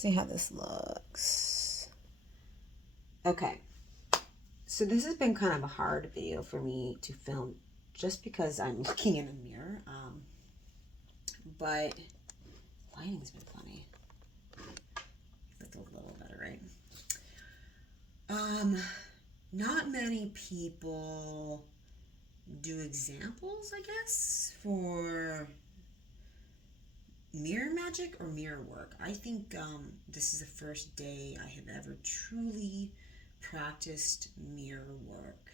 see how this looks. Okay. So this has been kind of a hard video for me to film just because I'm looking in a mirror. But lighting's been funny. That's a little better, right? Not many people do examples, I guess, for mirror magic or mirror work. I think this is the first day I have ever truly practiced mirror work.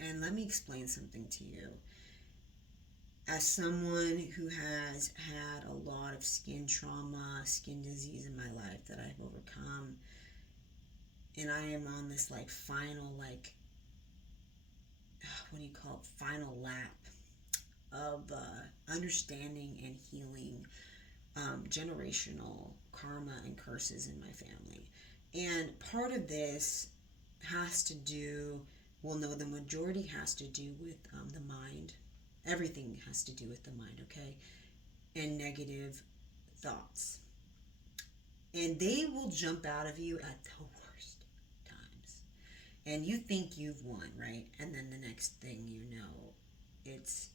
And let me explain something to you. As someone who has had a lot of skin trauma, skin disease in my life that I've overcome, and I am on this final what do you call it, final lap of understanding and healing generational karma and curses in my family. And part of this has to do, well, no, the majority has to do with the mind. Everything has to do with the mind, okay? And negative thoughts. And they will jump out of you at the worst times. And you think you've won, right? And then the next thing you know, it's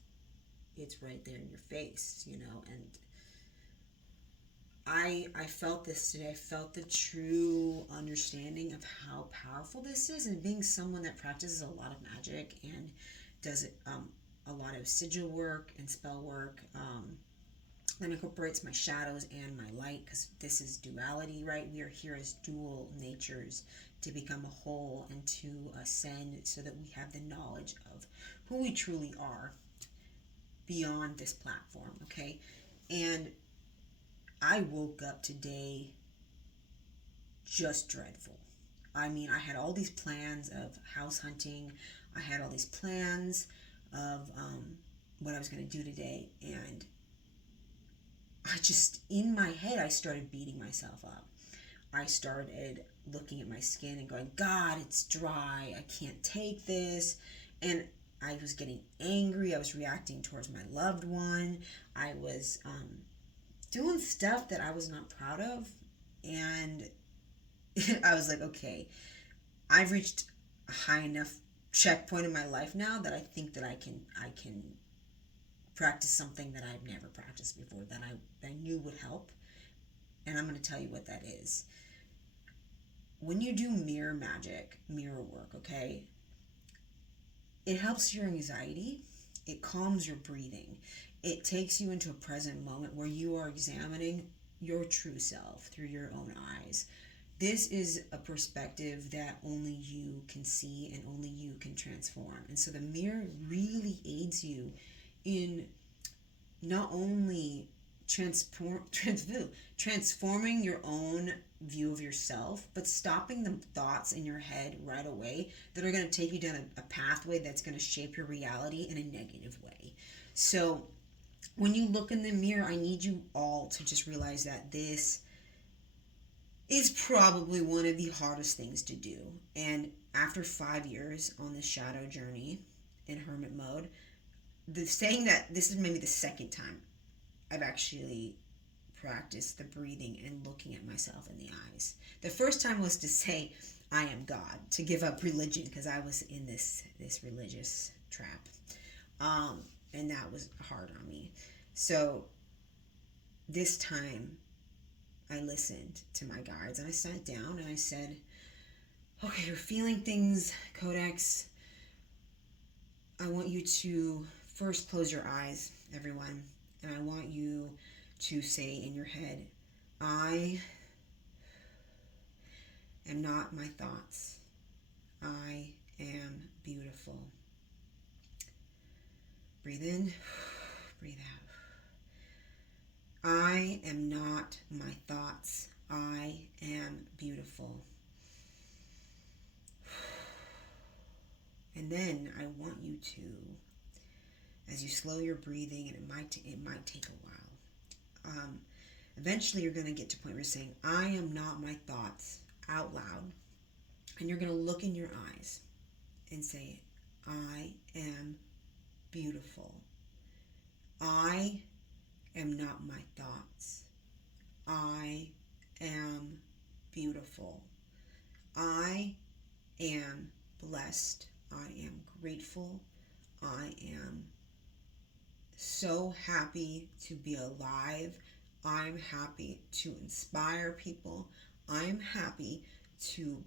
right there in your face, and I felt this today. I felt the true understanding of how powerful this is, and being someone that practices a lot of magic and does a lot of sigil work and spell work, that incorporates my shadows and my light, because this is duality, right? We are here as dual natures to become a whole and to ascend so that we have the knowledge of who we truly are beyond this platform, okay? And I woke up today just dreadful. I mean, I had all these plans of house hunting. I had all these plans of what I was going to do today. And I just, in my head, I started beating myself up. I started looking at my skin and going, God, it's dry. I can't take this. And I was getting angry. I was reacting towards my loved one. I was doing stuff that I was not proud of, and I was like, okay, I've reached a high enough checkpoint in my life now that I think that I can practice something that I've never practiced before, that I knew would help, and I'm going to tell you what that is. When you do mirror magic, mirror work, okay, it helps your anxiety, it calms your breathing. It takes you into a present moment where you are examining your true self through your own eyes. This is a perspective that only you can see and only you can transform. And so the mirror really aids you in not only transforming your own view of yourself, but stopping the thoughts in your head right away that are going to take you down a pathway that's going to shape your reality in a negative way. So when you look in the mirror, I need you all to just realize that this is probably one of the hardest things to do. And after 5 years on this shadow journey in hermit mode, saying that this is maybe the second time I've actually practiced the breathing and looking at myself in the eyes. The first time was to say, I am God, to give up religion, because I was in this religious trap. And that was hard on me. So this time I listened to my guides and I sat down and I said, okay, you're feeling things, Codex. I want you to first close your eyes, everyone. And I want you to say in your head, I am not my thoughts. I am beautiful. Breathe in, breathe out. I am not my thoughts. I am beautiful. And then I want you to, as you slow your breathing, and it might take a while, eventually you're going to get to a point where you're saying, I am not my thoughts, out loud. And you're going to look in your eyes and say, I am beautiful. I am not my thoughts. I am beautiful. I am blessed. I am grateful. I am so happy to be alive. I'm happy to inspire people. I'm happy to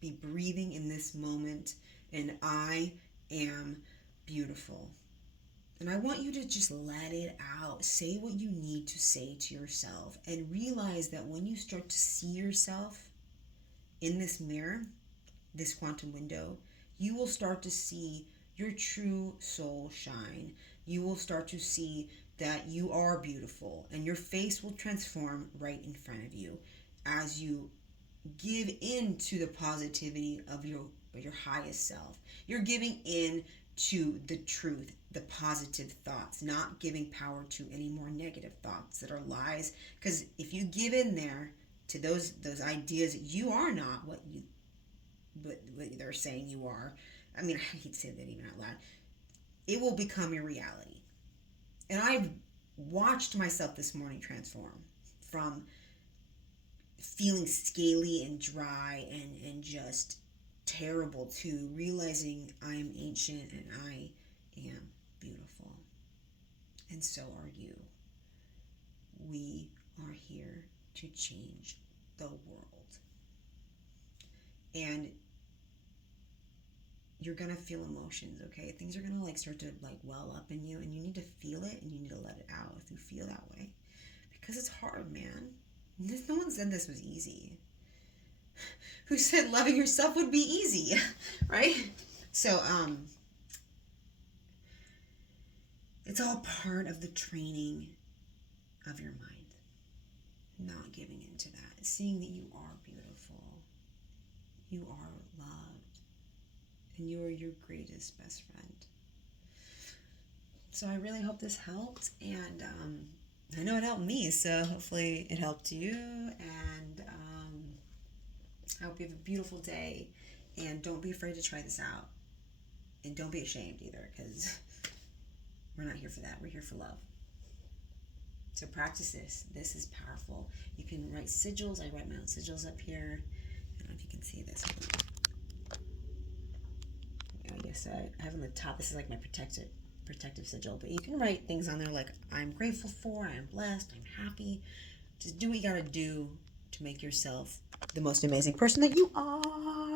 be breathing in this moment, and I am beautiful. And I want you to just let it out. Say what you need to say to yourself, and realize that when you start to see yourself in this mirror, this quantum window, you will start to see your true soul shine. You will start to see that you are beautiful, and your face will transform right in front of you as you give in to the positivity of your highest self. You're giving in to the truth, the positive thoughts, not giving power to any more negative thoughts that are lies. Because if you give in there to those ideas, you are not what they're saying you are. I mean, I hate to say that even out loud. It will become your reality. And I've watched myself this morning transform from feeling scaly and dry and just terrible to realizing I am ancient and I am beautiful. And so are you. We are here to change the world. And you're gonna feel emotions, okay? Things are gonna start to well up in you, and you need to feel it and you need to let it out if you feel that way. Because it's hard, man. No one said this was easy. Who said loving yourself would be easy, right? So, it's all part of the training of your mind. Not giving into that. Seeing that you are beautiful. You are loved. And you are your greatest best friend. So I really hope this helped. And I know it helped me, so hopefully it helped you. And I hope you have a beautiful day. And don't be afraid to try this out. And don't be ashamed either, because we're not here for that. We're here for love. So practice this. This is powerful. You can write sigils. I write my own sigils up here. I don't know if you can see this. I guess I have on the top, this is like my protective sigil. But you can write things on there like, I'm grateful for, I am blessed, I'm happy. Just do what you gotta do to make yourself the most amazing person that you are.